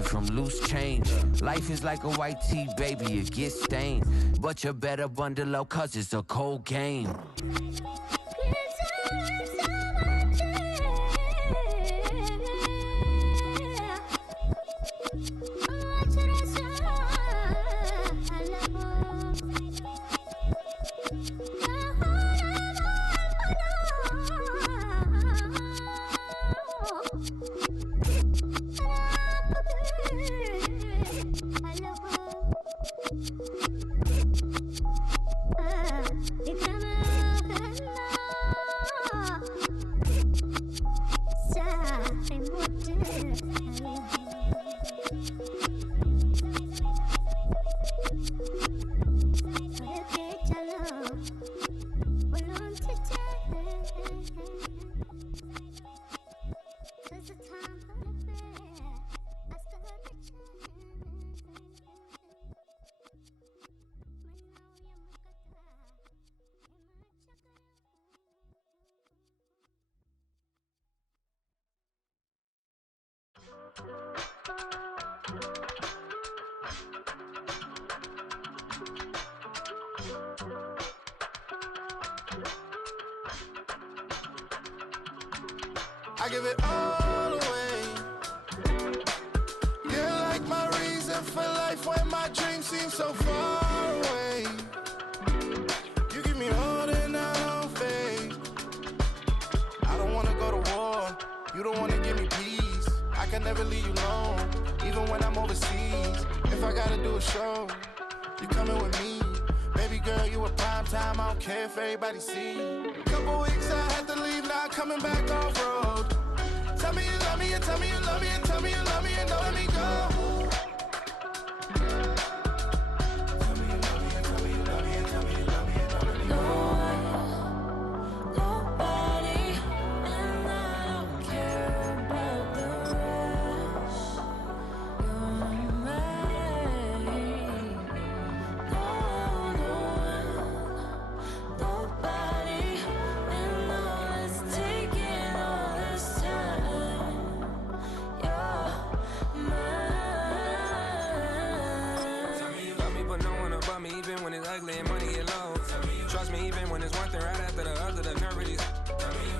from loose change. Life is like a white tee, baby, it gets stained. But you better bundle up, cause it's a cold game. I give it all away. You're like my reason for life when my dreams seem so far away. You give me more than I don't fade. I don't wanna go to war. You don't wanna give me peace. I can never leave you alone, even when I'm overseas. If I gotta do a show, you coming with me. Baby girl, you a prime time. I don't care if everybody see. Couple weeks I had to leave, now coming back off road. Tell me you love me and tell me you love me and tell me you love me and don't let me go. Tell me you love me and tell me you love me and tell me you love me and don't let me go. Nobody, and I don't care about the rest. You're mine. Nobody, and all is taking all this time. You're mine. Tell me you love me, but no one above me, even when it's ugly and money get low. Trust me, even when it's one thing right after the other, the nerve is.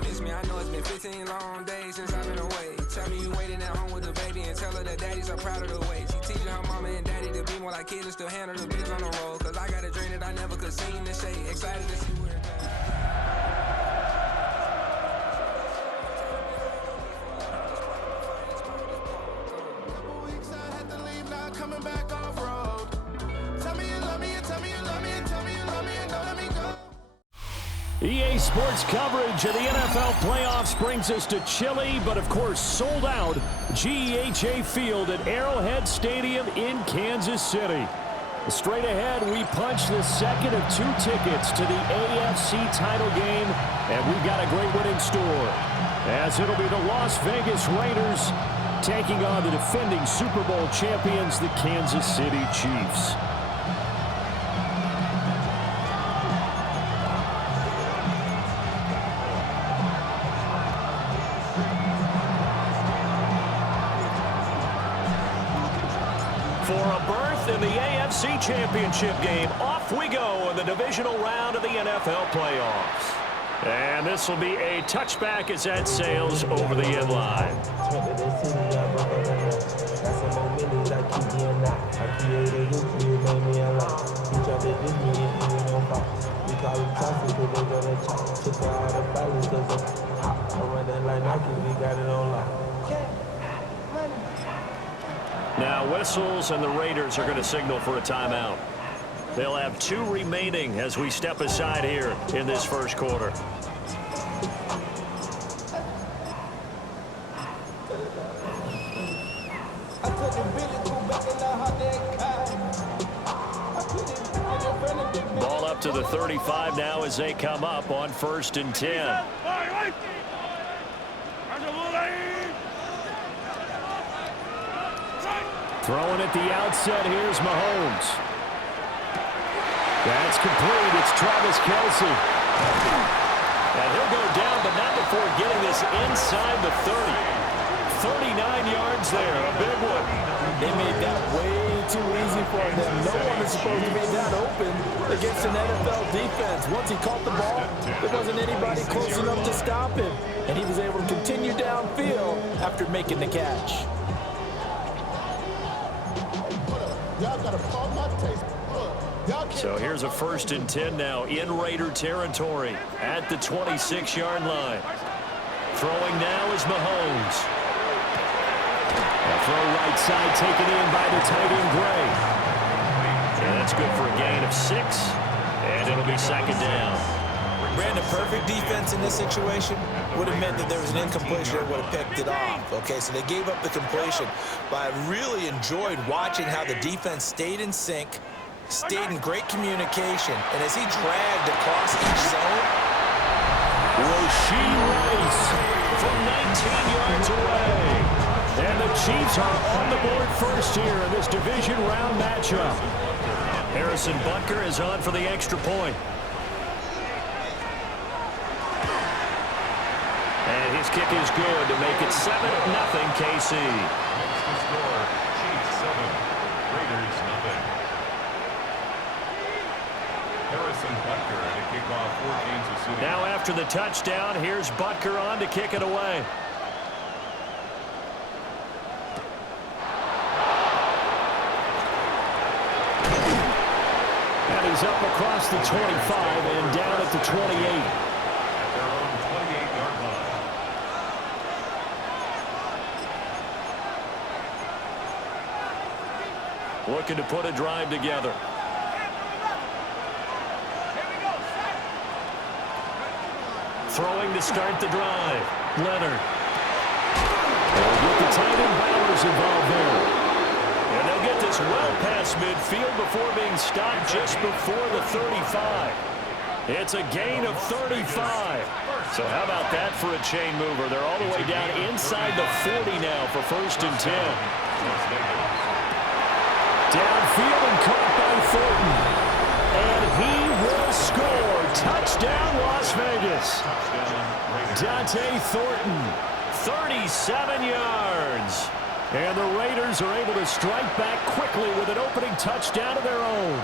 Miss me, I know it's been 15 long days since I've been away. Tell me you waiting at home with the baby and tell her that daddy's so proud of the way. She teaching her mama and daddy to be more like kids and still handle the biz on the road. Cause I got a dream that I never could see in the shade. Excited to see where it goes. Couple weeks I had to leave, now coming back off road. Tell me you love me and tell me you love me and tell me you love me and don't let me go. EA Sports coverage of the NFL playoffs brings us to chilly, but of course sold out GEHA Field at Arrowhead Stadium in Kansas City. Straight ahead, we punch the second of two tickets to the AFC title game, and we've got a great one in store, as it'll be the Las Vegas Raiders taking on the defending Super Bowl champions, the Kansas City Chiefs. For a berth in the AFC Championship game, off we go in the divisional round of the NFL playoffs. And this will be a touchback as that sails over the end line. Now whistles, and the Raiders are going to signal for a timeout. They'll have two remaining as we step aside here in this first quarter. Ball up to the 35 now as they come up on 1st and 10. Throwing at the outset, here's Mahomes. That's complete. It's Travis Kelce. And he'll go down, but not before getting this inside the 30. 39 yards there, a big one. They made that way too easy for them. No one is supposed to be that open against an NFL defense. Once he caught the ball, there wasn't anybody close enough to stop him, and he was able to continue downfield after making the catch. So here's a 1st and 10 now in Raider territory at the 26-yard line. Throwing now is Mahomes. A throw right side taken in by the tight end Gray. And that's good for a gain of 6. And it'll be 2nd down. Brandon, perfect defense in this situation would have meant that there was an incompletion that would have picked it off. Okay, so they gave up the completion. But I really enjoyed watching how the defense stayed in sync, stayed in great communication, and as he dragged across each zone. Rasheed Rice from 19 yards away. And the Chiefs are on the board first here in this division round matchup. Harrison Butker is on for the extra point. And his kick is good to make it 7-0 KC. Next to score, Chiefs 7, Raiders 0. Harrison Butker to kick off for Kansas City. Now after the touchdown, here's Butker on to kick it away. And he's up across the 25 and down at the 28. At their own 28-yard line. Looking to put a drive together. Throwing to start the drive. Leonard. They'll get the tight end Bowers involved there. And they'll get this well past midfield before being stopped just before the 35. It's a gain of 35. So how about that for a chain mover? They're all the way down inside the 40 now for 1st and 10. Downfield and caught by Thornton. And he will score. Touchdown, Las Vegas. Dante Thornton, 37 yards. And the Raiders are able to strike back quickly with an opening touchdown of their own.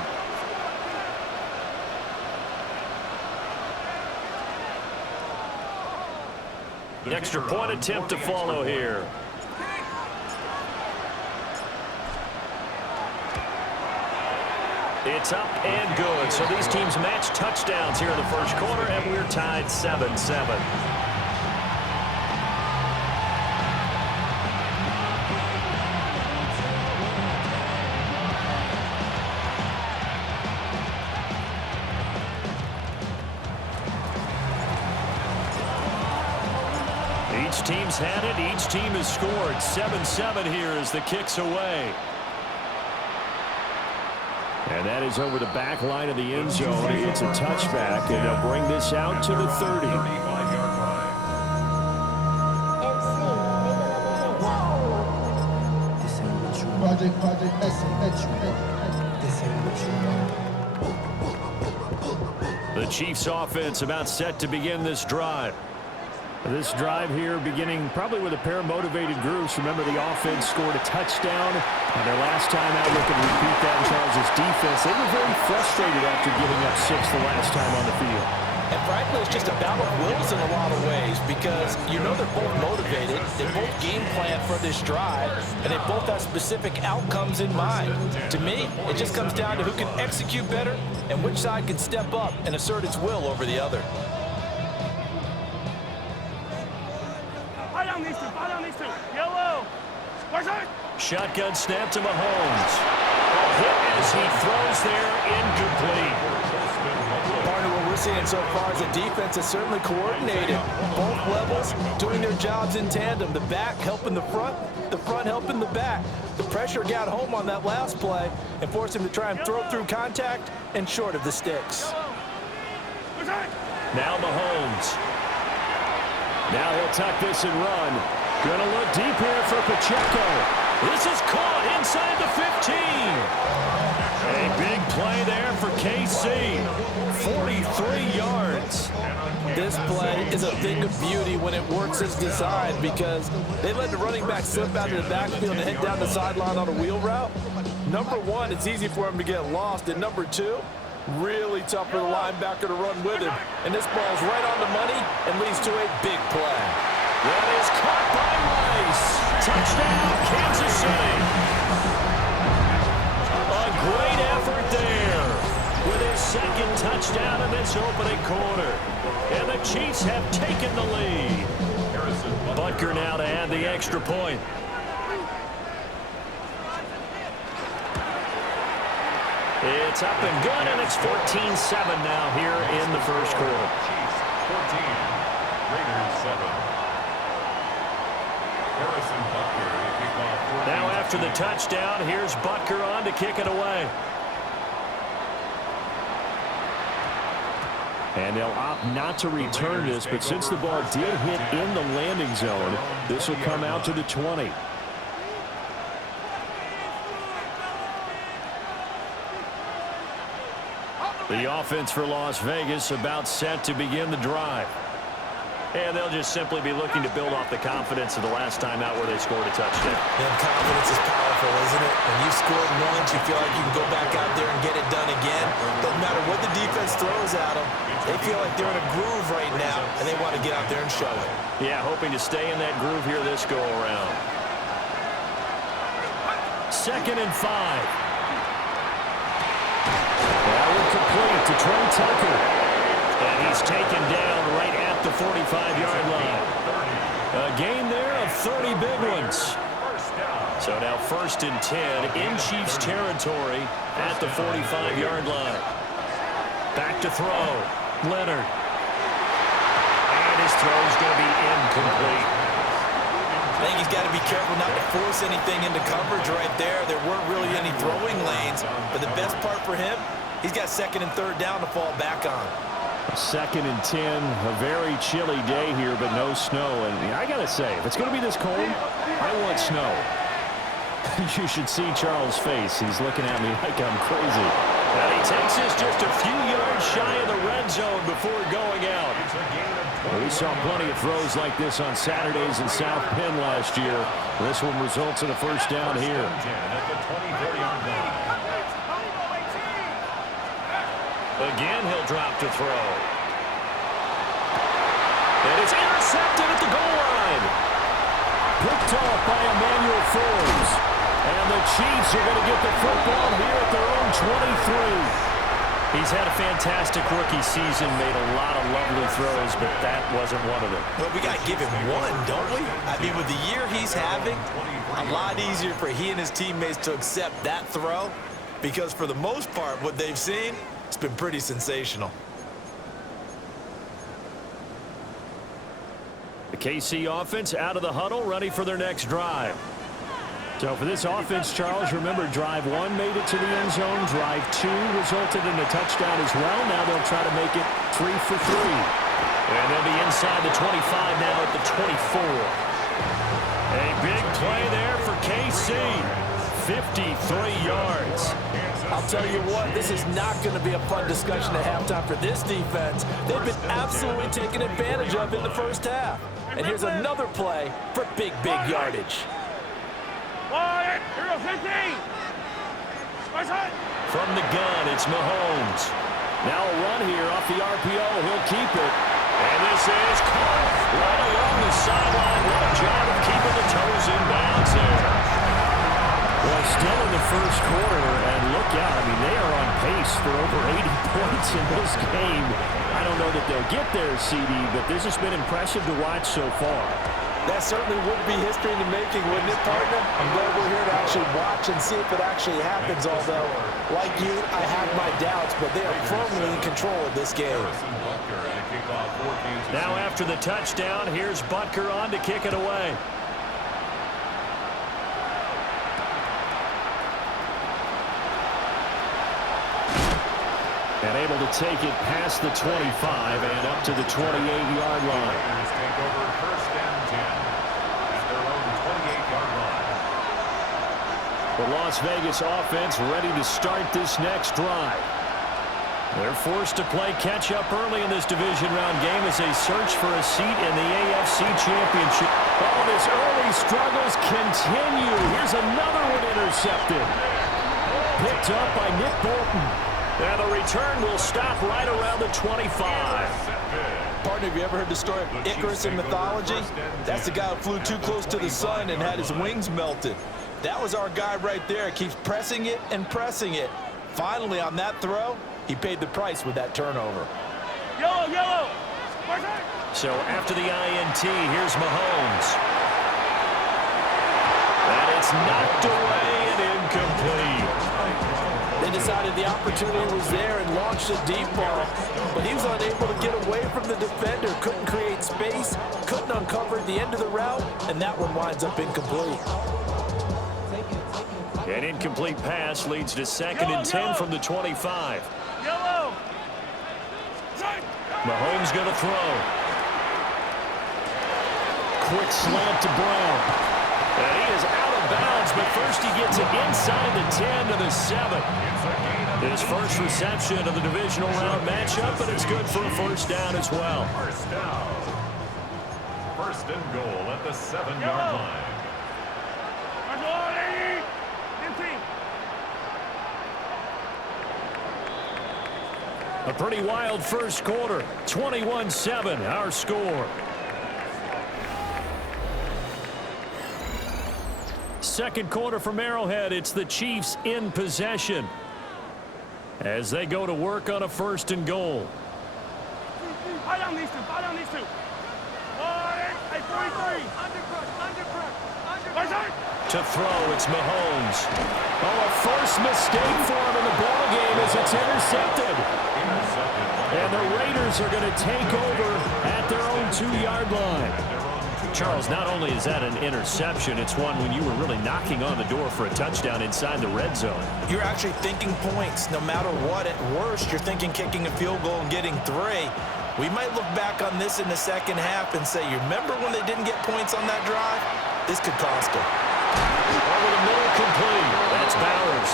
An extra point attempt to follow here. It's up and good. So these teams match touchdowns here in the first quarter, and we're tied 7-7. Each team's had it. Each team has scored. 7-7 here as the kick's away. And that is over the back line of the end zone. It's a touchback, and they'll bring this out to the 30. The Chiefs offense about set to begin this drive. This drive here beginning probably with a pair of motivated groups. Remember, the offense scored a touchdown. And their last time out, looking to repeat that in Charles' defense. They were very frustrated after giving up 6 the last time on the field. And frankly, it's just a battle of wills in a lot of ways because you know they're both motivated. They both game plan for this drive, and they both have specific outcomes in mind. To me, it just comes down to who can execute better and which side can step up and assert its will over the other. Yellow. Shotgun snap to Mahomes. A hit as he throws there, incomplete. Partner, what we're seeing so far is the defense is certainly coordinated. Both levels doing their jobs in tandem. The back helping the front helping the back. The pressure got home on that last play and forced him to try and throw through contact and short of the sticks. Now Mahomes. Now he'll tuck this and run. Gonna look deep here for Pacheco. This is caught inside the 15. A big play there for KC. 43 yards. This play is a thing of beauty when it works as designed because they let the running back slip out of the backfield and head down the sideline on a wheel route. Number one, it's easy for him to get lost. And number two, really tough for the linebacker to run with him. And this ball's right on the money and leads to a big play. That is caught by Rice. Touchdown, Kansas City. A great effort there with his second touchdown in this opening quarter. And the Chiefs have taken the lead. Butker now to add the extra point. It's up and good, and it's 14-7 now here in the first quarter. Chiefs 14, Raiders 7. Harrison Butker to kick off. Now after the touchdown, here's Butker on to kick it away. And they'll opt not to return this, but since the ball did hit in the landing zone, this will come out to the 20. The offense for Las Vegas about set to begin the drive. And they'll just simply be looking to build off the confidence of the last time out where they scored a touchdown. And confidence is powerful, isn't it? When you scored once, you feel like you can go back out there and get it done again. Doesn't matter what the defense throws at them. They feel like they're in a groove right now, and they want to get out there and show it. Yeah, hoping to stay in that groove here this go-around. 2nd and 5. That will complete to Trey Tucker. And he's taken down right at the 45-yard line. A gain there of 30 big ones. So now 1st and 10 in Chiefs territory at the 45-yard line. Back to throw. Leonard. And his throw is going to be incomplete. I think he's got to be careful not to force anything into coverage right there. There weren't really any throwing lanes. But the best part for him, he's got 2nd and 3rd down to fall back on. 2nd and 10, a very chilly day here, but no snow. And I got to say, if it's going to be this cold, I want snow. You should see Charles' face. He's looking at me like I'm crazy. And he takes this just a few yards shy of the red zone before going out. Well, we saw plenty of throws like this on Saturdays in South Penn last year. This one results in a first down here. Again, he'll drop to throw. And it's intercepted at the goal line. Picked off by Emmanuel Forbes. And the Chiefs are going to get the football here at their own 23. He's had a fantastic rookie season, made a lot of lovely throws, but that wasn't one of them. Well, we got to give him one, don't we? I mean, with the year he's having, a lot easier for he and his teammates to accept that throw because for the most part, what they've seen, it's been pretty sensational. The KC offense out of the huddle, ready for their next drive. So for this offense, Charles, remember, drive 1 made it to the end zone. Drive 2 resulted in a touchdown as well. Now they'll try to make it 3 for 3. And they'll be inside the 25 now at the 24. A big play there for KC. 53 yards. I'll tell you what, this is not going to be a fun discussion at halftime for this defense. They've been absolutely taken advantage of in the first half. And here's another play for big yardage. From the gun, it's Mahomes. Now a run here off the RPO. He'll keep it. And this is caught right along the sideline. What a job of keeping the toes in bounds there. Well, still in the first quarter, and look out. I mean, they are on pace for over 80 points in this game. I don't know that they'll get there, CD, but this has been impressive to watch so far. That certainly would be history in the making, wouldn't it, partner? I'm glad we're here to actually watch and see if it actually happens, although, like you, I have my doubts, but they are firmly in control of this game. Now after the touchdown, here's Butker on to kick it away. And able to take it past the 25 and up to the 28-yard line. Take over 1st and 10 at their own 28-yard line. The Las Vegas offense ready to start this next drive. They're forced to play catch-up early in this division round game as they search for a seat in the AFC Championship. Oh, his early struggles continue. Here's another one intercepted. Picked up by Nick Bolton. And the return will stop right around the 25. Partner, have you ever heard the story of Icarus in mythology? That's the guy who flew too close to the sun and had his wings melted. That was our guy right there. Keeps pressing it and pressing it. Finally, on that throw, he paid the price with that turnover. Yellow, yellow. So after the INT, here's Mahomes. And it's knocked away and incomplete. They decided the opportunity was there and launched a deep ball, but he was unable to get away from the defender, couldn't create space, couldn't uncover the end of the route, and that one winds up incomplete. An incomplete pass leads to 2nd and 10 from the 25. Yellow. Mahomes going to throw. Quick slant to Brown. And he is out of bounds, but first he gets it inside the 10 to the 7. His first reception of the divisional round matchup, but it's good for a first down as well. First down. First and goal at the 7-yard line. A pretty wild first quarter. 21-7, our score. Second quarter from Arrowhead. It's the Chiefs in possession as they go to work on a first and goal. Fight on these two. Fight on these two. Hey, 43. To throw, it's Mahomes. Oh, a first mistake for him in the ballgame as it's intercepted. And the Raiders are going to take over at their own 2-yard line. Charles, not only is that an interception, it's one when you were really knocking on the door for a touchdown inside the red zone. You're actually thinking points no matter what. At worst, you're thinking kicking a field goal and getting 3. We might look back on this in the second half and say, you remember when they didn't get points on that drive? This could cost them. Over the middle, complete. That's Bowers.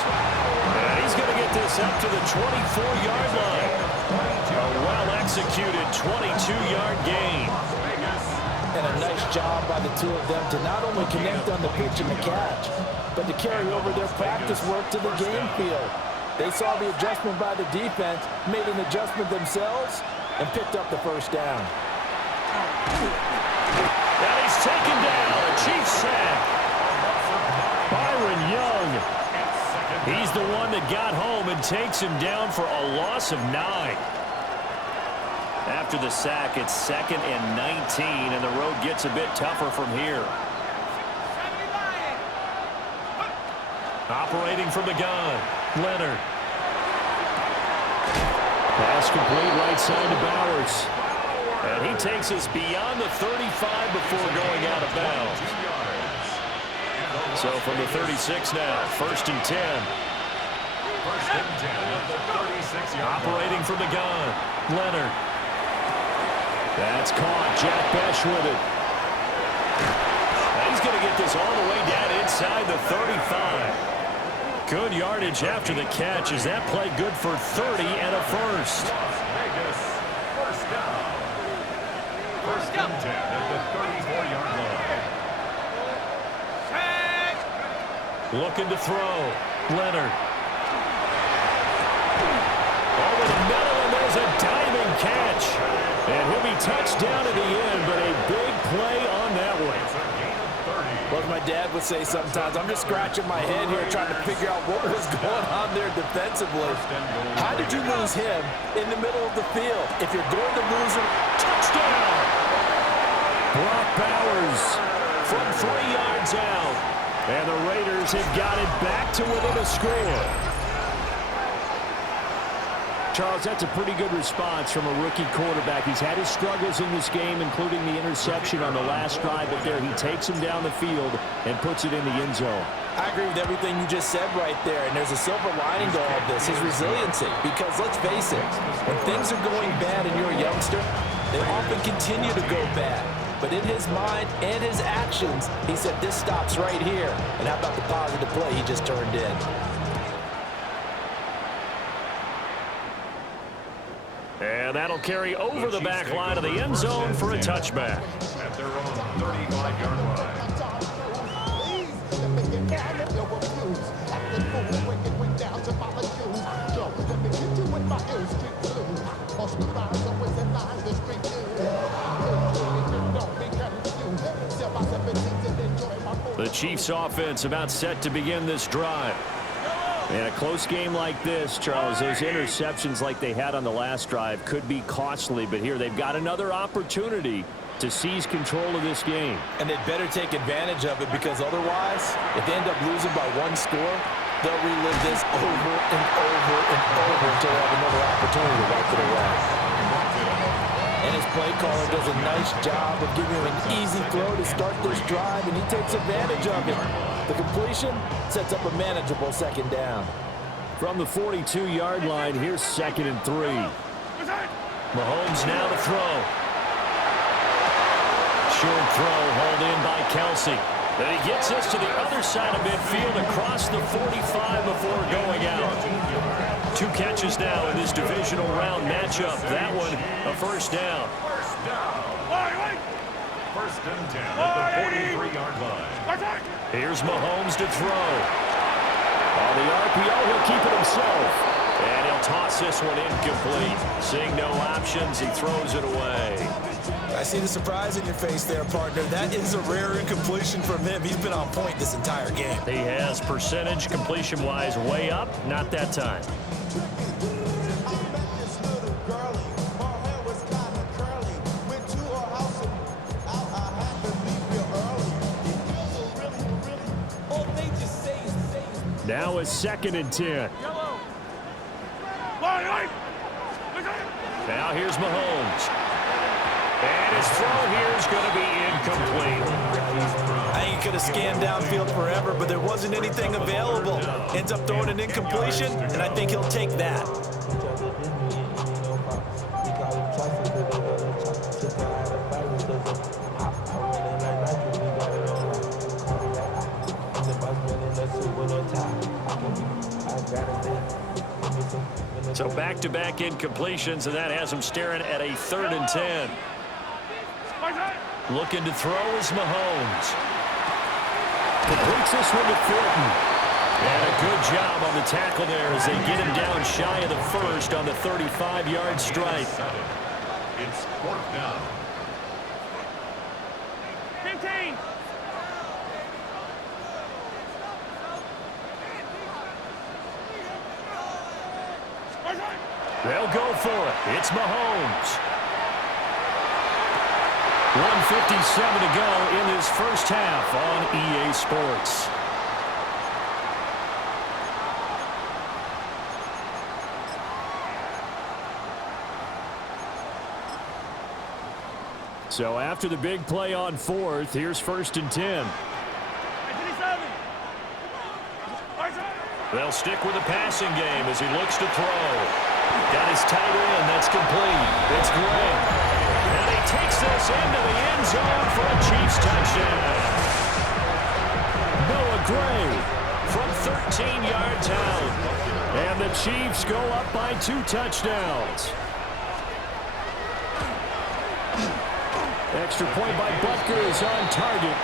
And he's going to get this up to the 24-yard line. A well-executed 22-yard gain. And a nice job by the two of them to not only connect on the pitch and the catch, but to carry over their practice work to the game field. They saw the adjustment by the defense, made an adjustment themselves, and picked up the first down. And he's taken down. A Chiefs sack. Byron Young. He's the one that got home and takes him down for a loss of 9. After the sack, it's 2nd and 19, and the road gets a bit tougher from here. Operating from the gun, Leonard. Pass complete right side to Bowers. And he takes us beyond the 35 before going out of bounds. So from the 36 now, 1st and 10. First and 10 at the 36-yard line. Operating from the gun, Leonard. That's caught. Jack Besh with it. And he's going to get this all the way down inside the 35. Good yardage after the catch. Is that play good for 30 and a first? Vegas, first down. First and 10 at the 34-yard line. Looking to throw. Leonard. Over the middle, and there's a diving catch. And he'll be touched down at the end, but a big play on that one. Well, as my dad would say sometimes, I'm just scratching my head here trying to figure out what was going on there defensively. How did you lose him in the middle of the field? If you're going to lose him, touchdown! Brock Bowers from 3 yards out. And the Raiders have got it back to within a score. Charles, that's a pretty good response from a rookie quarterback. He's had his struggles in this game, including the interception on the last drive, but there he takes him down the field and puts it in the end zone. I agree with everything you just said right there, and there's a silver lining to all of this, his resiliency. Because let's face it, when things are going bad and you're a youngster, they often continue to go bad. But in his mind and his actions, he said, this stops right here. And how about the positive play he just turned in? And that'll carry over the back line of the end zone for a touchback. At their own 35-yard line. The Chiefs offense about set to begin this drive. And a close game like this, Charles, those interceptions like they had on the last drive could be costly, but here they've got another opportunity to seize control of this game. And they'd better take advantage of it, because otherwise, if they end up losing by one score, they'll relive this over and over and over until they have another opportunity to wipe it away. And his play caller does a nice job of giving him an easy throw to start this drive, and he takes advantage of it. The completion sets up a manageable second down. From the 42-yard line, here's 2nd and 3. Mahomes now to throw. Short throw hauled in by Kelsey. Then he gets us to the other side of midfield across the 45 before going out. 2 catches now in this divisional round matchup. That one a first down. First and 10 at the 43-yard line. Here's Mahomes to throw. On the RPO, he'll keep it himself. And he'll toss this one incomplete. Seeing no options, he throws it away. I see the surprise in your face there, partner. That is a rare incompletion from him. He's been on point this entire game. He has percentage completion-wise way up. Not that time. Now it's 2nd and 10. Now here's Mahomes. And his throw here is going to be incomplete. I think he could have scanned downfield forever, but there wasn't anything available. Ends up throwing an incompletion, and I think he'll take that. So back-to-back incompletions, and that has him staring at a 3rd and 10. Looking to throw is Mahomes. Completes this one to Thornton. And a good job on the tackle there as they get him down shy of the first on the 35-yard strike. It's 4th down. 15. They'll go for it. It's Mahomes. 1:57 to go in this first half on EA Sports. So after the big play on 4th, here's 1st and 10. They'll stick with the passing game as he looks to throw. Got his tight end. That's complete. It's Gray. And he takes this into the end zone for a Chiefs touchdown. Noah Gray from 13 yards out. And the Chiefs go up by 2 touchdowns. Extra point by Butker is on target.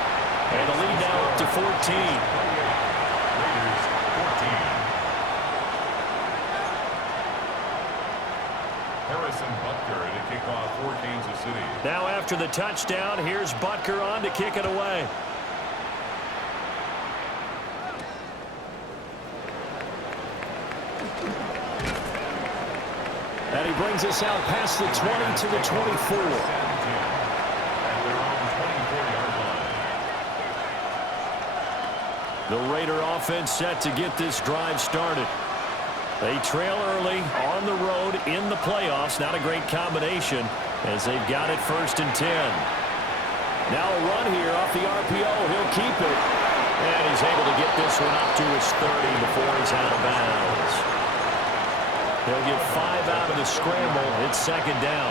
And the lead now up to 14. For Kansas City. Now after the touchdown, here's Butker on to kick it away. And he brings us out past the 20 to the 24. The Raider offense set to get this drive started. They trail early on the road in the playoffs. Not a great combination as they've got it 1st and 10. Now a run here off the RPO. He'll keep it. And he's able to get this one up to his 30 before he's out of bounds. He'll get 5 out of the scramble. It's 2nd down.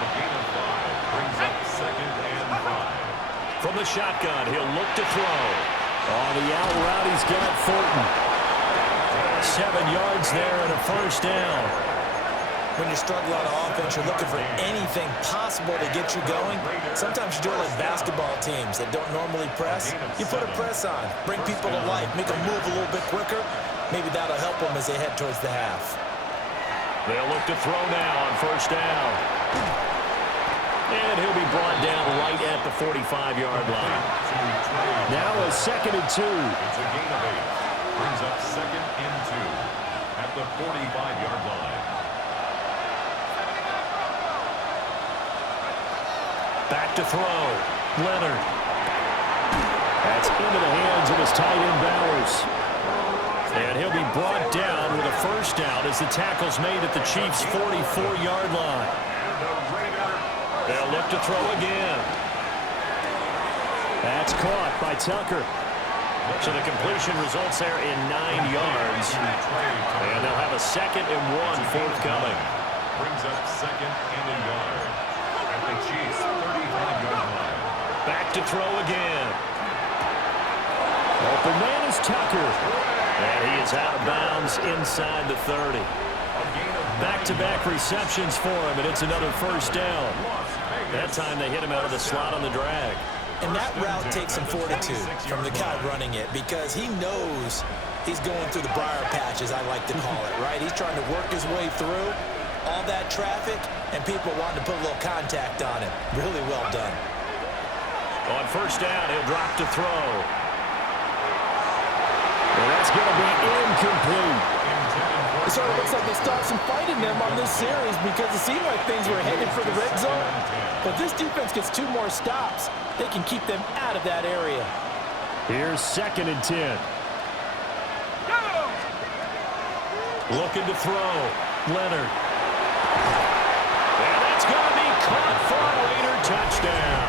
Brings up 2nd and 5. From the shotgun, he'll look to throw. On the out route, he's got Thornton. 7 yards there and a 1st down. when you struggle on offense, you're looking for anything possible to get you going. Sometimes you do it like basketball teams that don't normally press. You put a press on, bring people to life, make them move a little bit quicker. Maybe that'll help them as they head towards the half. They'll look to throw now on first down. And he'll be brought down right at the 45-yard line. Now a 2nd and 2. It's a gain of 8. Brings up 2nd and 2 at the 45-yard line. Back to throw. Leonard. That's into the hands of his tight end, Bowers. And he'll be brought down with a first down as the tackle's made at the Chiefs' 44-yard line. They'll look to throw again. That's caught by Tucker. So the completion results there in 9 yards. And they'll have a 2nd and 1 forthcoming. Brings up 2nd and a yard at the Chiefs' 35-yard line. Back to throw again. Open man is Tucker. And he is out of bounds inside the 30. Back-to-back receptions for him, and it's another first down. That time they hit him out of the slot on the drag. And that route takes some fortitude from the guy running it because he knows he's going through the briar patch, as I like to call it, right? He's trying to work his way through all that traffic, and people wanting to put a little contact on him. Really well done. On first down, he'll drop to throw. And that's going to be incomplete. It sort of looks like they stopped some fight in them on this series because it seemed like things were headed for the red zone. But this defense gets 2 more stops. They can keep them out of that area. Here's 2nd and 10. Looking to throw. Leonard. And that's going to be caught for a Raider touchdown.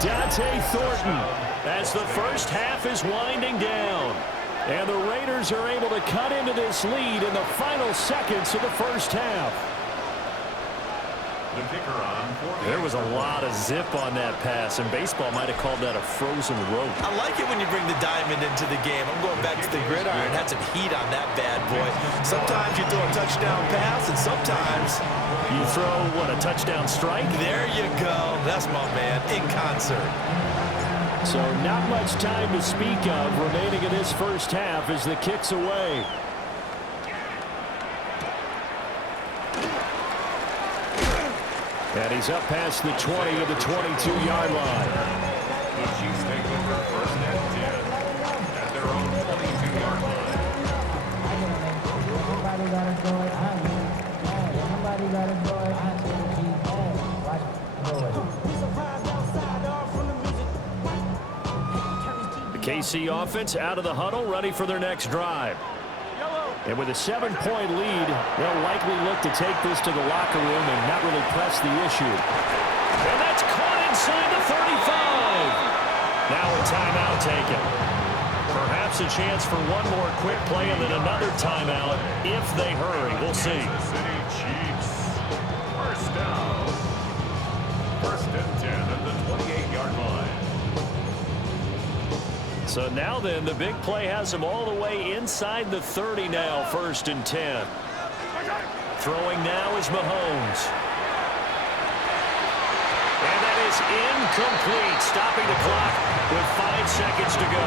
Dante Thornton, as the first half is winding down. And the Raiders are able to cut into this lead in the final seconds of the first half. The kicker on. There was a lot of zip on that pass, and baseball might have called that a frozen rope. I like it when you bring the diamond into the game. I'm going back to the gridiron. Had some heat on that bad boy. Sometimes you throw a touchdown pass, and sometimes you throw, what, a touchdown strike? There you go. That's my man, in concert. So not much time to speak of remaining in this first half as the kick's away. And he's up past the 20 of the 22-yard line. The Chiefs take over 1st and 10 at their own 22-yard line. The KC offense out of the huddle, ready for their next drive. And with a 7-point lead, they'll likely look to take this to the locker room and not really press the issue. And that's caught inside the 35. Now a timeout taken. Perhaps a chance for one more quick play and then another timeout if they hurry. We'll see. Kansas City Chiefs. First down. 1st and 10 at the 28-yard line. So now then, the big play has them all the way inside the 30 now, 1st and 10. Throwing now is Mahomes. And that is incomplete, stopping the clock with 5 seconds to go.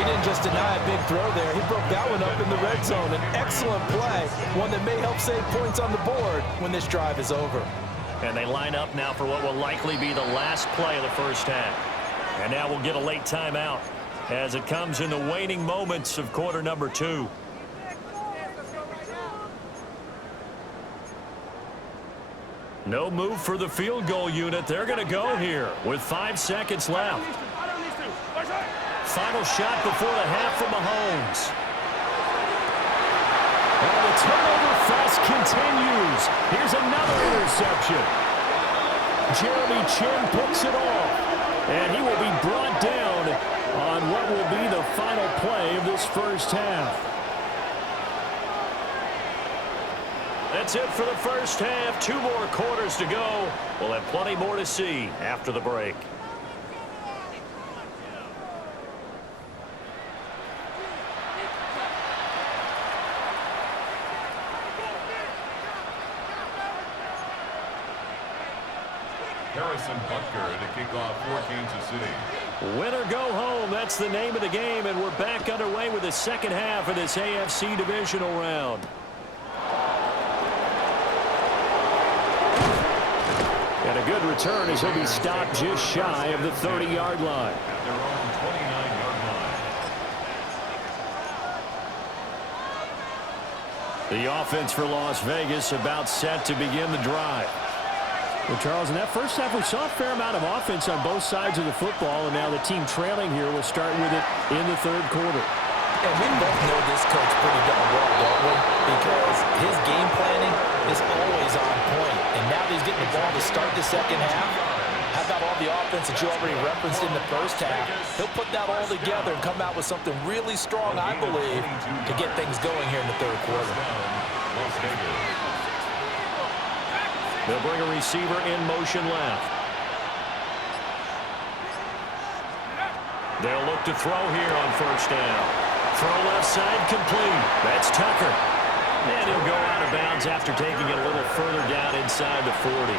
He didn't just deny a big throw there. He broke that one up in the red zone. An excellent play, one that may help save points on the board when this drive is over. And they line up now for what will likely be the last play of the first half. And now we'll get a late timeout as it comes in the waning moments of quarter number 2. No move for the field goal unit. They're going to go here with 5 seconds left. Final shot before the half from Mahomes. And the turnover fest continues. Here's another interception. Jeremy Chin picks it off. And he will be brought down on what will be the final play of this first half. That's it for the first half. 2 more quarters to go. We'll have plenty more to see after the break. Harrison Butker to kick off for Kansas City. Win or go home, that's the name of the game, and we're back underway with the second half of this AFC divisional round. And a good return as he'll be stopped just shy of the 30-yard line. At their own 29-yard line. The offense for Las Vegas about set to begin the drive. Well, Charles, in that first half, we saw a fair amount of offense on both sides of the football, and now the team trailing here will start with it in the third quarter. And we both know this coach pretty darn well, don't we? Because his game planning is always on point. And now that he's getting the ball to start the second half, how about all the offense that you already referenced in the first half? He'll put that all together and come out with something really strong, I believe, to get things going here in the third quarter. They'll bring a receiver in motion left. They'll look to throw here on first down. Throw left side complete. That's Tucker. And he'll go out of bounds after taking it a little further down inside the 40.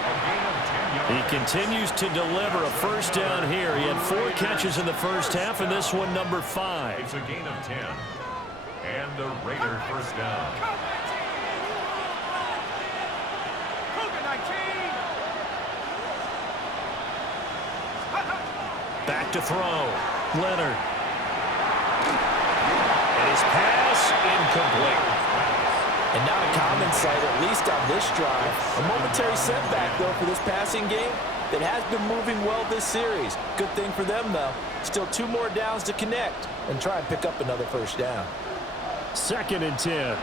He continues to deliver a first down here. He had 4 catches in the first half, and this one number 5. It's a gain of 10. And the Raider first down. Back to throw. Leonard. And his pass incomplete. And not a common sight, at least on this drive. A momentary setback, though, for this passing game that has been moving well this series. Good thing for them, though. Still 2 more downs to connect and try and pick up another first down. 2nd and 10.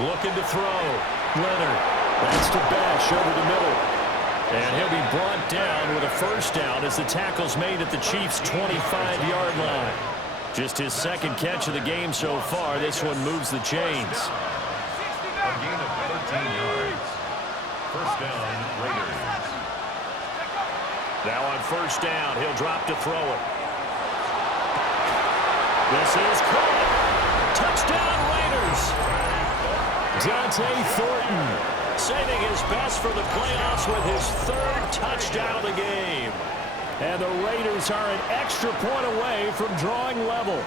Looking to throw. Leonard. That's to Bash over the middle. And he'll be brought down with a first down as the tackle's made at the Chiefs' 25-yard line. Just his 2nd catch of the game so far. This one moves the chains. A gain of 13 yards. First down, Raiders. Now on first down, he'll drop to throw it. This is caught. Touchdown, Raiders. Dante Thornton saving his best for the playoffs with his 3rd touchdown of the game. And the Raiders are an extra point away from drawing level.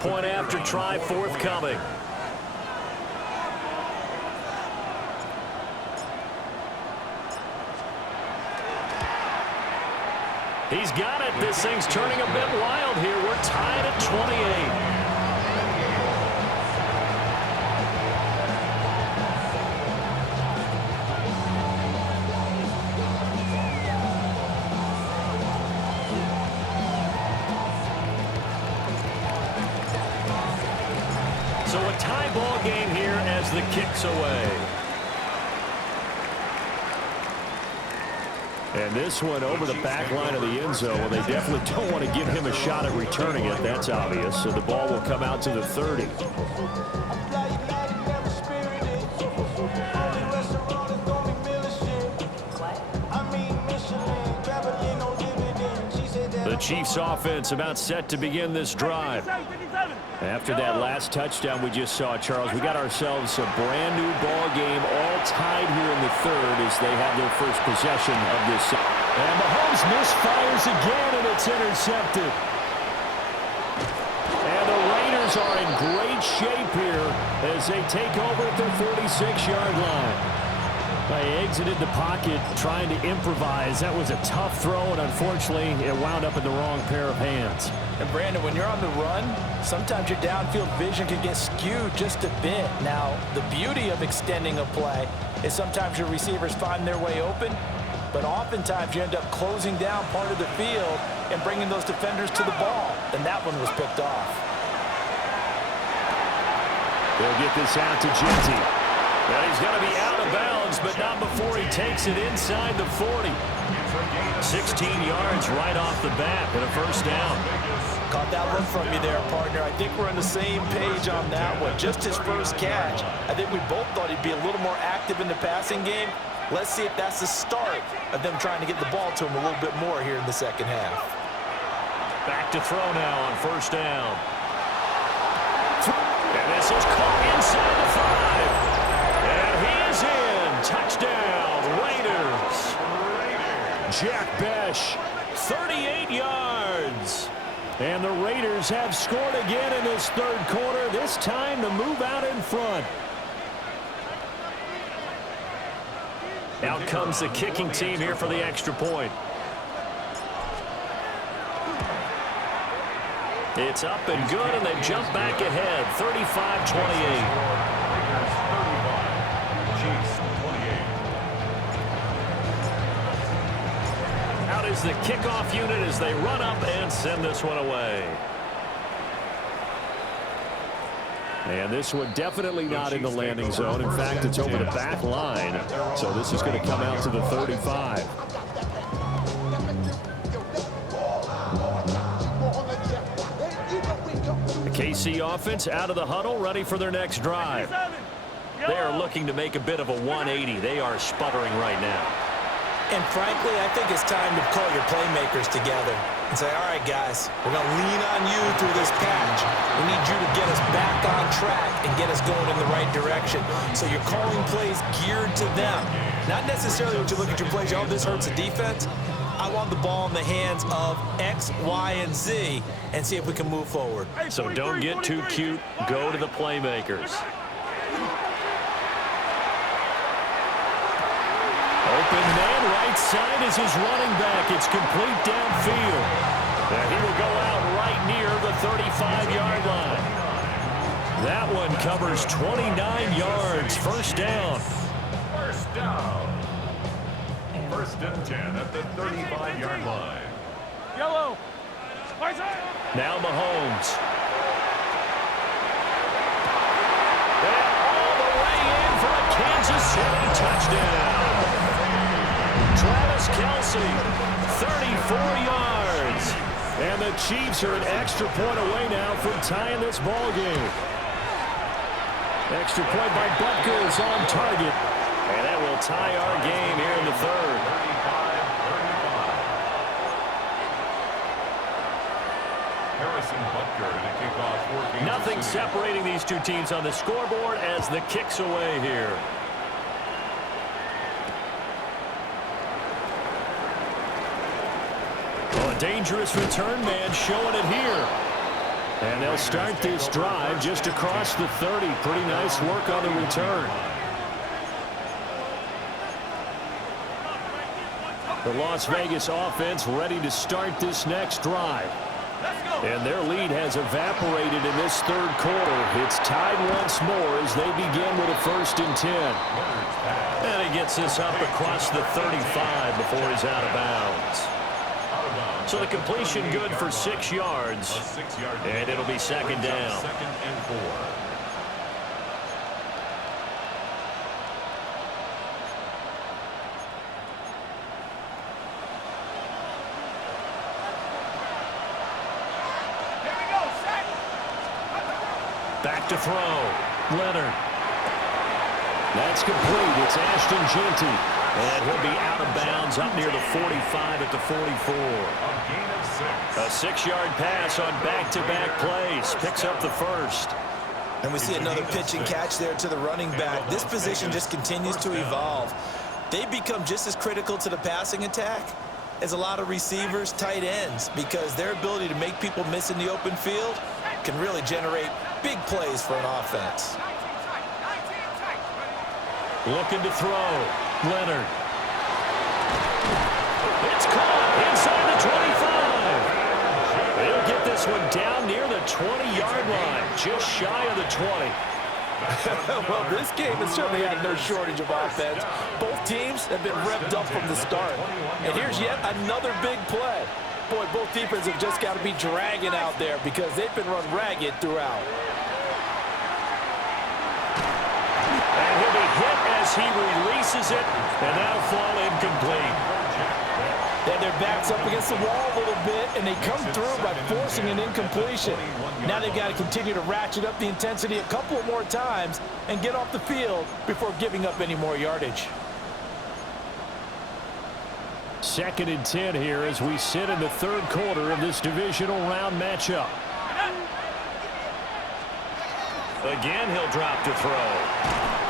Point after try forthcoming. He's got it. This thing's turning a bit wild here. We're tied at 28. So a tie ball game here as the kick's away. And this one over the back line of the end zone. Well, they definitely don't want to give him a shot at returning it. That's obvious. So the ball will come out to the 30. The Chiefs offense about set to begin this drive. After that last touchdown we just saw, Charles, we got ourselves a brand new ball game, all tied here in the 3rd as they have their first possession of this. And Mahomes misfires again, and it's intercepted. And the Raiders are in great shape here as they take over at their 46-yard line. They exited the pocket trying to improvise. That was a tough throw, and unfortunately, it wound up in the wrong pair of hands. And Brandon, when you're on the run, sometimes your downfield vision can get skewed just a bit. Now, the beauty of extending a play is sometimes your receivers find their way open, but oftentimes you end up closing down part of the field and bringing those defenders to the ball. And that one was picked off. They'll get this out to Genty. And he's going to be out of bounds, but not before he takes it inside the 40. 16 yards right off the bat and a first down. Caught that look from you there, partner. I think we're on the same page on that one. Just his first catch. I think we both thought he'd be a little more active in the passing game. Let's see if that's the start of them trying to get the ball to him a little bit more here in the second half. Back to throw now on first down. And this is caught inside the 5. And he is in. Touchdown, Raiders. Jack Besh, 38 yards. And the Raiders have scored again in this third quarter, this time to move out in front. Out comes the kicking team here for the extra point. It's up and good, and they jump back ahead, 35-28. Out is the kickoff unit as they run up and send this one away. And this one definitely not in the landing zone. In fact, it's over the back line. So this is going to come out to the 35. The KC offense out of the huddle, ready for their next drive. They are looking to make a bit of a 180. They are sputtering right now. And frankly, I think it's time to call your playmakers together and say, all right, guys, we're going to lean on you through this patch. We need you to get us back on track and get us going in the right direction. So you're calling plays geared to them. Not necessarily when you look at your plays, oh, this hurts the defense. I want the ball in the hands of X, Y, and Z and see if we can move forward. So don't get too cute. Go to the playmakers. Open man, right side is his running back. It's complete downfield. And he will go out right near the 35-yard line. That one covers 29 yards. First down. First down. First and 10 at the 35-yard line. Yellow. Now Mahomes. And all the way in for a Kansas City touchdown. Travis Kelce, 34 yards. And the Chiefs are an extra point away now from tying this ball game. Extra point by Butker is on target. And that will tie our game here in the third. Harrison Butker to kick off for Nothing separating these two teams on the scoreboard as the kick's away here. Oh, a dangerous return man showing it here. And they'll start this drive just across the 30. Pretty nice work on the return. The Las Vegas offense ready to start this next drive. And their lead has evaporated in this third quarter. It's tied once more as they begin with a 1st and 10. And he gets this up across the 35 before he's out of bounds. So the completion good for 6 yards. And it'll be second down. Second and 4. Back to throw. Leonard. That's complete. It's Ashton Jeanty. And he'll be out of bounds up near the 45 at the 44. A 6-yard pass on back-to-back plays. Picks up the first. And we see another pitch and catch there to the running back. This position just continues to evolve. They become just as critical to the passing attack as a lot of receivers, tight ends, because their ability to make people miss in the open field can really generate big plays for an offense. Looking to throw. Leonard. It's caught inside the 25. They'll get this one down near the 20-yard line, just shy of the 20. Well, this game has certainly had no shortage of offense. Both teams have been revved up from the start. And here's yet another big play. Boy, both defenses have just got to be dragging out there because they've been run ragged throughout. And he'll be hit as he releases it, and that'll fall incomplete. And their back's up against the wall a little bit, and they come through by forcing an incompletion. Now they've got to continue to ratchet up the intensity a couple more times and get off the field before giving up any more yardage. 2nd and 10 here as we sit in the third quarter of this divisional round matchup. Again, he'll drop to throw.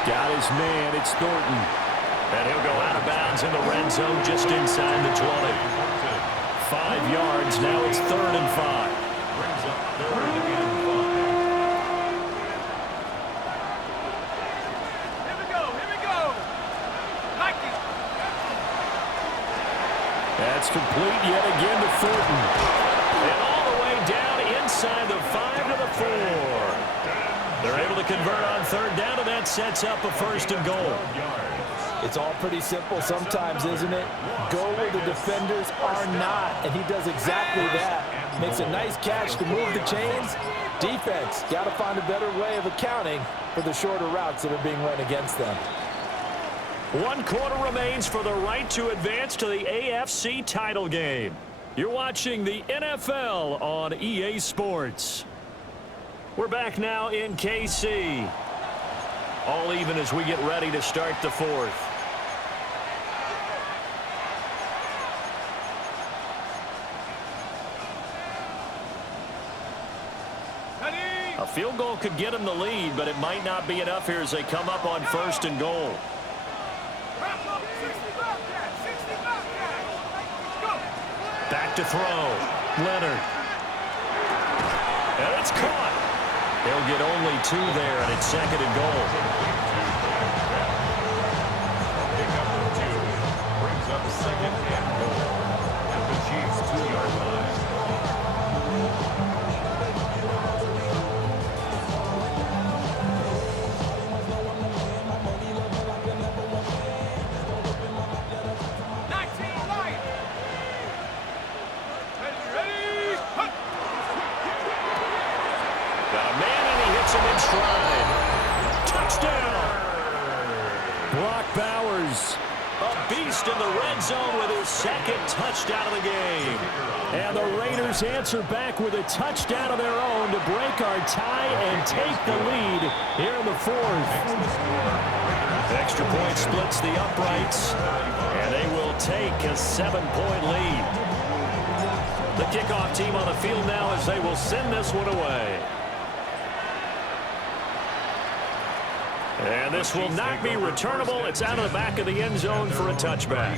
Got his man. It's Thornton. And he'll go out of bounds in the red zone just inside the 20. 5 yards. Now it's 3rd and 5. Brings up 3rd and 5. Here we go. Here we go. Nike. That's complete yet again to Thornton. And all the way down inside the 5 to the 4. They're able to convert on 3rd down, and that sets up a 1st and goal. It's all pretty simple sometimes, isn't it? Go where the defenders are not, and he does exactly that. Makes a nice catch to move the chains. Defense, got to find a better way of accounting for the shorter routes that are being run against them. 1 quarter remains for the right to advance to the AFC title game. You're watching the NFL on EA Sports. We're back now in KC. All even as we get ready to start the 4th. A field goal could get them the lead, but it might not be enough here as they come up on 1st and goal. Back to throw. Leonard. And it's caught. They'll get only 2 there, and it's 2nd and goal. Pickup of 2 brings up 2nd and goal at the Chiefs' 2-yard line. Touchdown! Brock Bowers, A beast in the red zone with his 2nd touchdown of the game. and the Raiders answer back with a touchdown of their own to break our tie and take the lead here in the 4th. Extra point splits the uprights, and they will take a 7-point lead. The kickoff team on the field now as they will send this one away. And this will not be returnable. It's out of the back of the end zone for a touchback.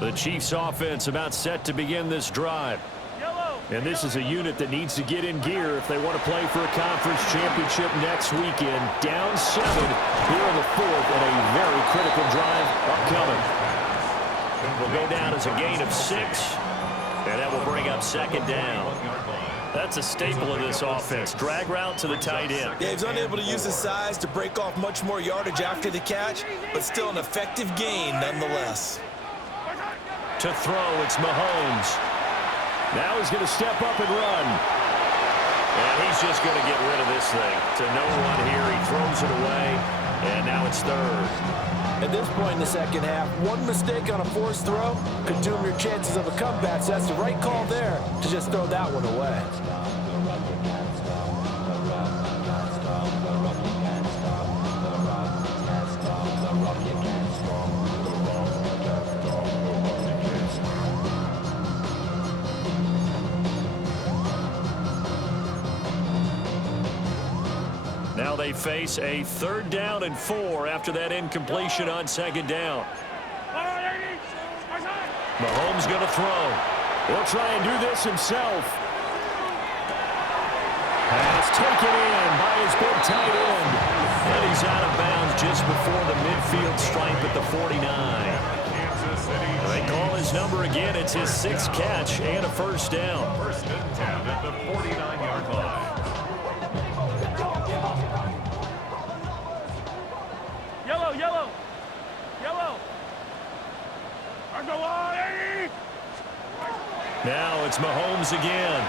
The Chiefs offense about set to begin this drive. And this is a unit that needs to get in gear if they want to play for a conference championship next weekend. Down 7 here in the 4th, and a very critical drive upcoming. Will go down as a gain of 6, and that will bring up 2nd down. That's a staple of this offense. Drag route to the tight end. Yeah, he's unable to use his size to break off much more yardage after the catch, but still an effective gain nonetheless. To throw, it's Mahomes. Now he's going to step up and run. And he's just going to get rid of this thing. To no one here, he throws it away, and now it's 3rd. At this point in the second half, one mistake on a forced throw could doom your chances of a comeback, so that's the right call there to just throw that one away. Now they face a 3rd down and 4 after that incompletion on 2nd down. Mahomes going to throw. He'll try and do this himself. Pass taken in by his big tight end. And he's out of bounds just before the midfield stripe at the 49. They call his number again. It's his 6th catch and a 1st down. 1st and 10 at the 49-yard line. Yellow, yellow, yellow. Now it's Mahomes again.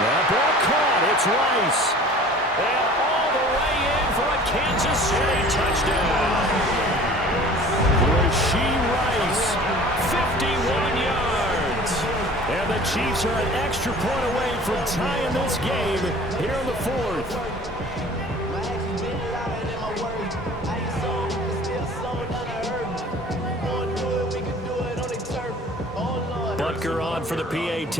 That ball caught. It's Rice. And all the way in for a Kansas City touchdown. Great Rashee Rice, 51 yards. And the Chiefs are an extra point away from tying this game here in the fourth. Butker on for the PAT.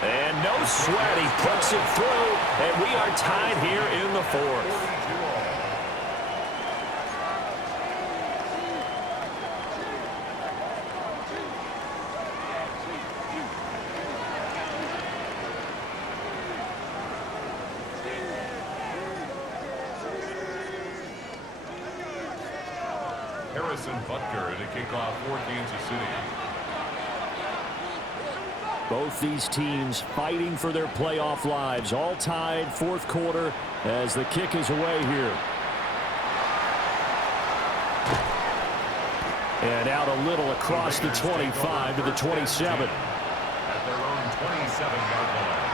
And no sweat, he puts it through, and we are tied here in the fourth. Butker to kick off for Kansas City. Both these teams fighting for their playoff lives, all tied fourth quarter as the kick is away here. And out a little across the 25 to the 27. At their own 27-yard line.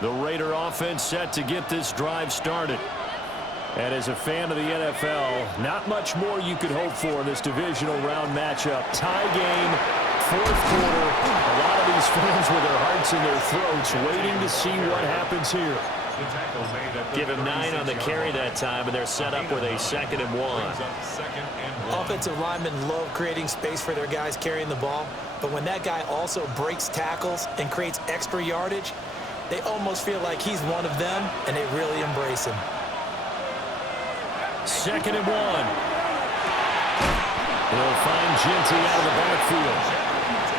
The Raider offense set to get this drive started. And as a fan of the NFL, not much more you could hope for in this divisional round matchup. Tie game, fourth quarter. A lot of these fans with their hearts in their throats waiting to see what happens here. Give him 9 on the carry that time, and they're set up with a 2nd and 1. Offensive linemen love creating space for their guys carrying the ball, but when that guy also breaks tackles and creates extra yardage, they almost feel like he's one of them, and they really embrace him. 2nd and 1. He'll find Genty out of the backfield.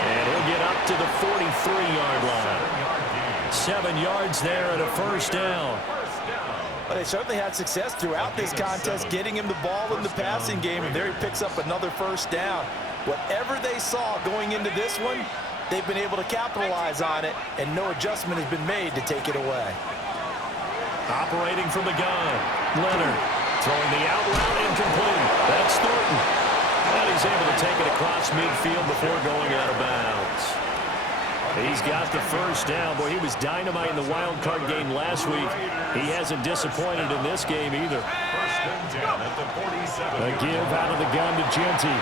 And he'll get up to the 43-yard line. 7 yards there and a first down. Well, they certainly had success throughout this contest getting him the ball in the passing game, and there he picks up another first down. Whatever they saw going into this one, they've been able to capitalize on it, and no adjustment has been made to take it away. Operating from the gun, Leonard throwing the out route incomplete. That's Thornton. And he's able to take it across midfield before going out of bounds. He's got the first down. Boy, he was dynamite in the wild card game last week. He hasn't disappointed in this game either. A give out of the gun to Genty.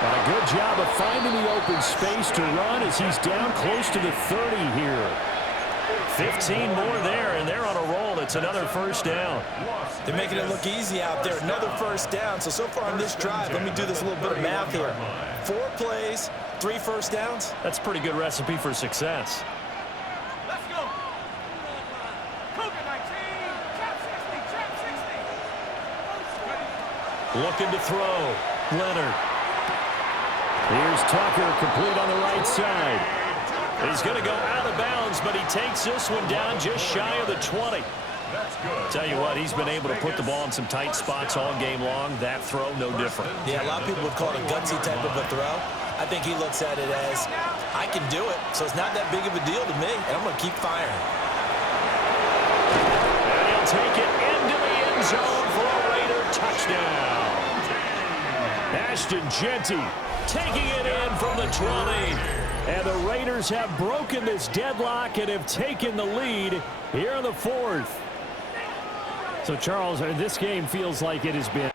And a good job of finding the open space to run as he's down close to the 30 here. 15 more there, and they're on a roll. It's another first down. They're making it look easy out there. Another first down. So far on this drive, let me do this little bit of math here. 4 plays, 3 first downs. That's a pretty good recipe for success. Let's go. Cougar 19, trap 60, trap 60. Looking to throw. Leonard. Here's Tucker, complete on the right side. He's going to go out of bounds, but he takes this one down just shy of the 20. Tell you what, he's been able to put the ball in some tight spots all game long. That throw, no different. Yeah, a lot of people would call it a gutsy type of a throw. I think he looks at it as, I can do it, so it's not that big of a deal to me, and I'm going to keep firing. And he'll take it into the end zone for a Raider touchdown. Ashton Genty taking it in from the 20. And the Raiders have broken this deadlock and have taken the lead here in the fourth. So, Charles, this game feels like it has been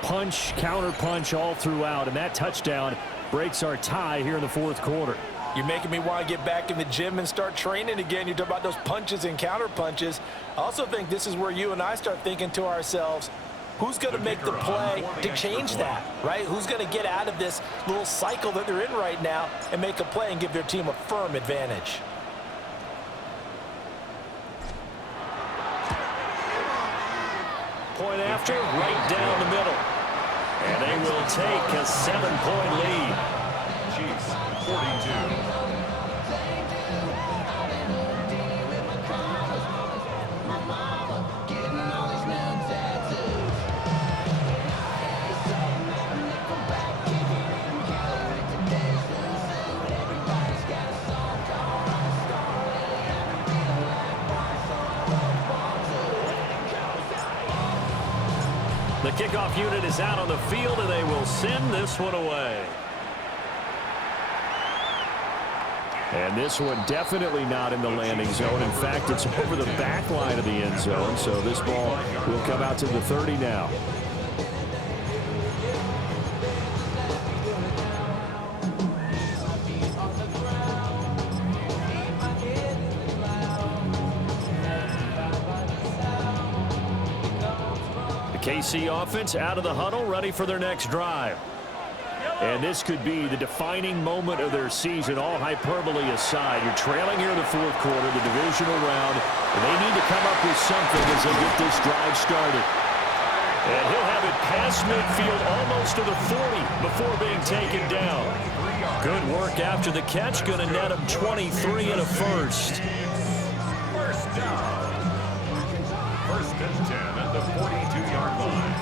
punch, counter punch all throughout, and that touchdown breaks our tie here in the fourth quarter. You're making me want to get back in the gym and start training again. You talk about those punches and counter punches. I also think this is where you and I start thinking to ourselves, who's going to make the play to change that, right? Who's going to get out of this little cycle that they're in right now and make a play and give their team a firm advantage? after, right down the middle. And they will take a 7-point lead. Chiefs 42. The kickoff unit is out on the field, and they will send this one away. And this one definitely not in the landing zone. In fact, it's over the back line of the end zone, so this ball will come out to the 30 now. KC offense out of the huddle, ready for their next drive. And this could be the defining moment of their season, all hyperbole aside. You're trailing here in the fourth quarter, the divisional round, and they need to come up with something as they get this drive started. And he'll have it past midfield, almost to the 40 before being taken down. Good work after the catch, going to net him 23 and a first. First down. First and 10 at the 42-yard line.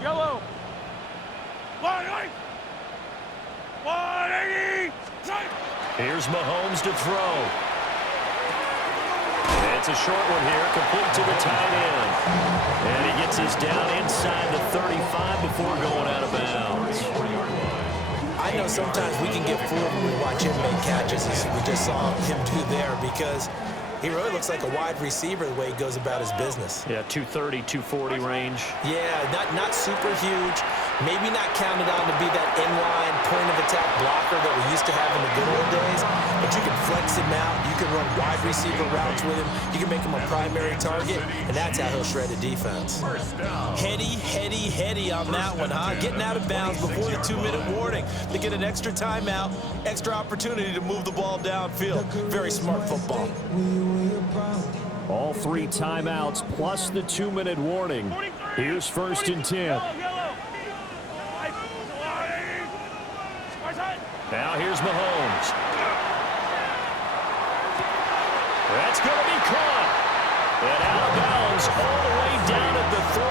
Yellow. 180. 180. Here's Mahomes to throw. It's a short one here, complete to the tight end. And he gets us down inside the 35 before going out of bounds. I know sometimes we can get fooled when we watch him make catches, as we just saw him do there, because he really looks like a wide receiver the way he goes about his business. Yeah, 230, 240 range. Yeah, not super huge. Maybe not counted on to be that inline point-of-attack blocker that we used to have in the good old days, but you can flex him out. You can run wide receiver routes with him. You can make him a primary target, and that's how he'll shred a defense. Heady on that one, huh? Getting out of bounds before the 2-minute warning to get an extra timeout, extra opportunity to move the ball downfield. Very smart football. All 3 timeouts plus the 2-minute warning. Here's first and 10. Now here's Mahomes. That's going to be caught. And out of bounds all the way down at the 3.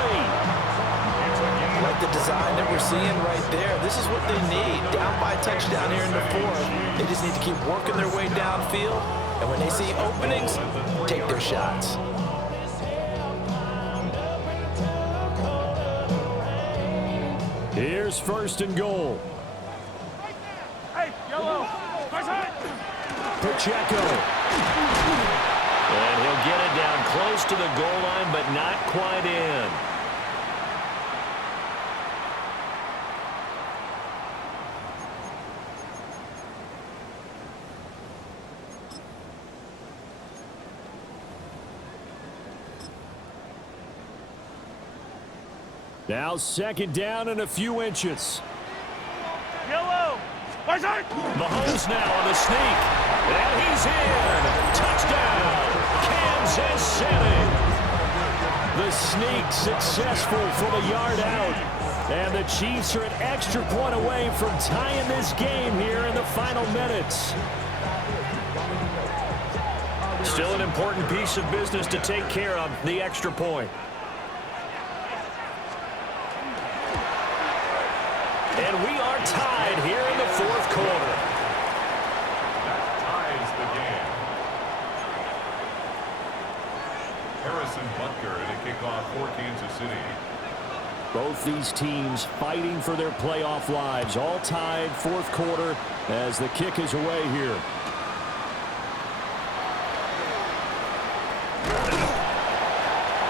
Like the design that we're seeing right there. This is what they need. Down by a touchdown here in the 4th. They just need to keep working their way downfield. And when they see openings, take their shots. Here's first and goal. Yellow. Pacheco. And he'll get it down close to the goal line, but not quite in. Now second down and a few inches. Yellow. Mahomes now on the sneak. And he's in. Touchdown, Kansas City. The sneak successful from a yard out. And the Chiefs are an extra point away from tying this game here in the final minutes. Still an important piece of business to take care of, the extra point. And we are tied here in the fourth quarter. That ties the game. Harrison Butker to kick off for Kansas City. Both these teams fighting for their playoff lives. All tied fourth quarter as the kick is away here.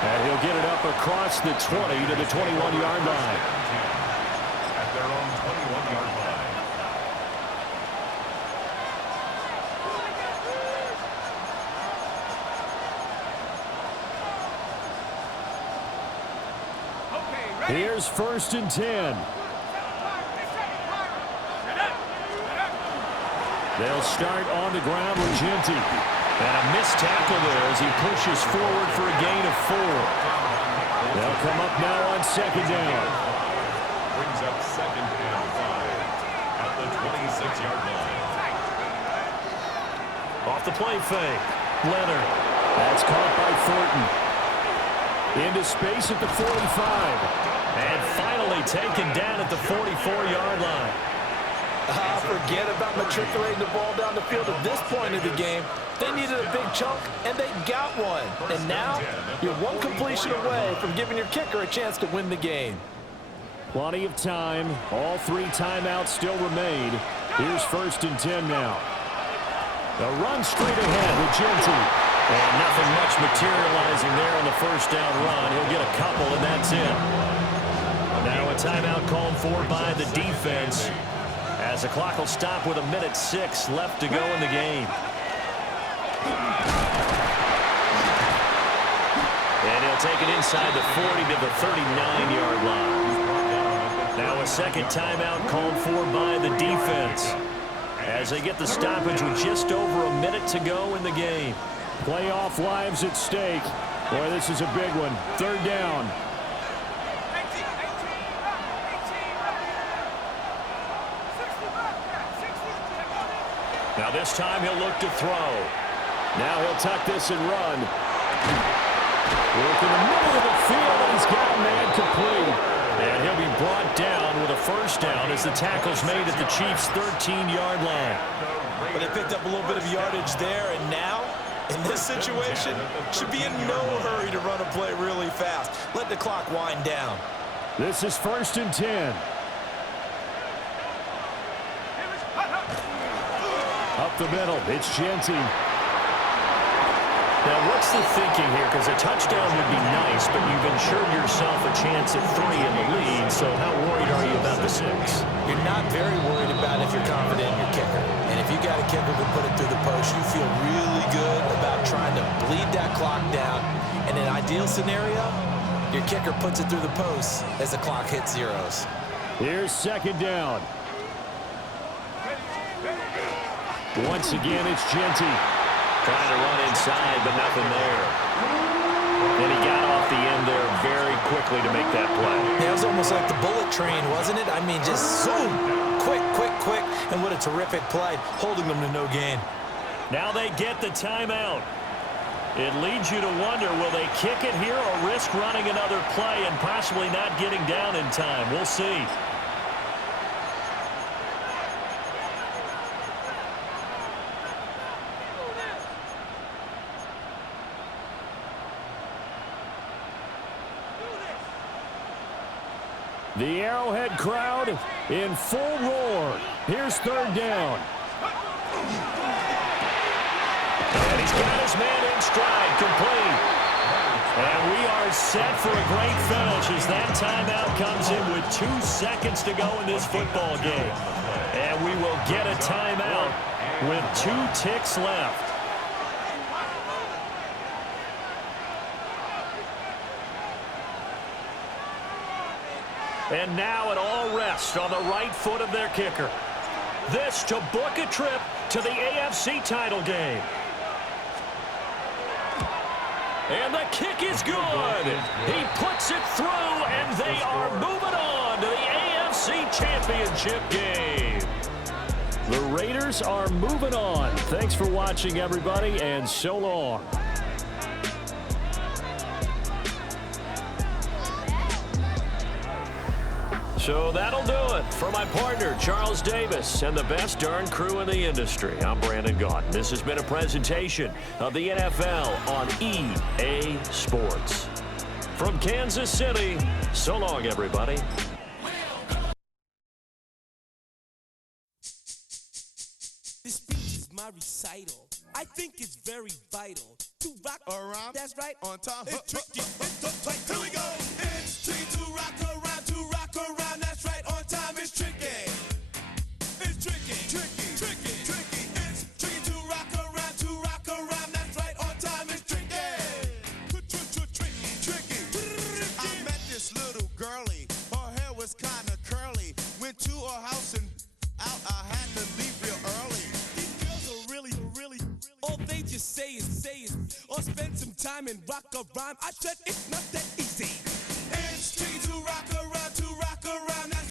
And he'll get it up across the 20 to the 21-yard line. At their own 21-yard line. Here's first and 10. They'll start on the ground with Genty. And a missed tackle there as he pushes forward for a gain of 4. They'll come up now on second down. Brings up 2nd and 5 at the 26-yard line. Off the play fake. Leonard. That's caught by Thornton. Into space at the 45. And finally taken down at the 44-yard line. Forget about matriculating the ball down the field at this point of the game. They needed a big chunk, and they got one. And now, you're one completion away from giving your kicker a chance to win the game. Plenty of time. All 3 timeouts still remain. Here's 1st and 10 now. The run straight ahead with Genty. And nothing much materializing there on the 1st down run. He'll get a couple, and that's it. Now a timeout called for by the defense, as the clock will stop with 1:06 left to go in the game. And he'll take it inside the 40 to the 39-yard line. Now a second timeout called for by the defense, as they get the stoppage with just over a minute to go in the game. Playoff lives at stake. Boy, this is a big one. 3rd down. Now this time he'll look to throw. Now he'll tuck this and run. Work in the middle of the field, and he's got a man complete. And he'll be brought down with a 1st down as the tackle's made at the Chiefs' 13-yard line. But they picked up a little bit of yardage there, and now, in this situation, should be in no hurry to run a play really fast. Let the clock wind down. This is 1st and 10. Up the middle, it's Genty. Now, what's the thinking here? Because a touchdown would be nice, but you've ensured yourself a chance at 3 in the lead, so how worried are you about the 6? You're not very worried about if you're confident in your kicker. And if you got a kicker who can put it through the post, you feel really good about trying to bleed that clock down. In an ideal scenario, your kicker puts it through the post as the clock hits zeros. Here's 2nd down. Once again, it's Genty. Trying to run inside, but nothing there. And he got off the end there very quickly to make that play. Yeah, it was almost like the bullet train, wasn't it? I mean, just zoom, quick, quick, quick, and what a terrific play, holding them to no gain. Now they get the timeout. It leads you to wonder, will they kick it here or risk running another play and possibly not getting down in time? We'll see. The Arrowhead crowd in full roar. Here's 3rd down. And he's got his man in stride, complete. And we are set for a great finish as that timeout comes in with 2 seconds to go in this football game. And we will get a timeout with 2 ticks left. And now it all rests on the right foot of their kicker. This to book a trip to the AFC title game. And the kick is good. He puts it through, and they are moving on to the AFC Championship game. The Raiders are moving on. Thanks for watching, everybody, and so long. So that'll do it for my partner, Charles Davis, and the best darn crew in the industry. I'm Brandon Gaudin. This has been a presentation of the NFL on EA Sports. From Kansas City, so long, everybody. This speech is my recital. I think it's very vital to rock around. That's right. On time. It's tricky. It's tight. Here we go. It's tricky to rock around. To rock around. That's right. On time. It's tricky. It's tricky. Tricky. Tricky. Tricky. It's tricky to rock around. To rock around. That's right. On time. It's tricky. Tricky. Tricky. I met this little girlie. Her hair was kind of curly. Went to her house and out. I had to leave real early. time and rock a rhyme. I said it's not that easy.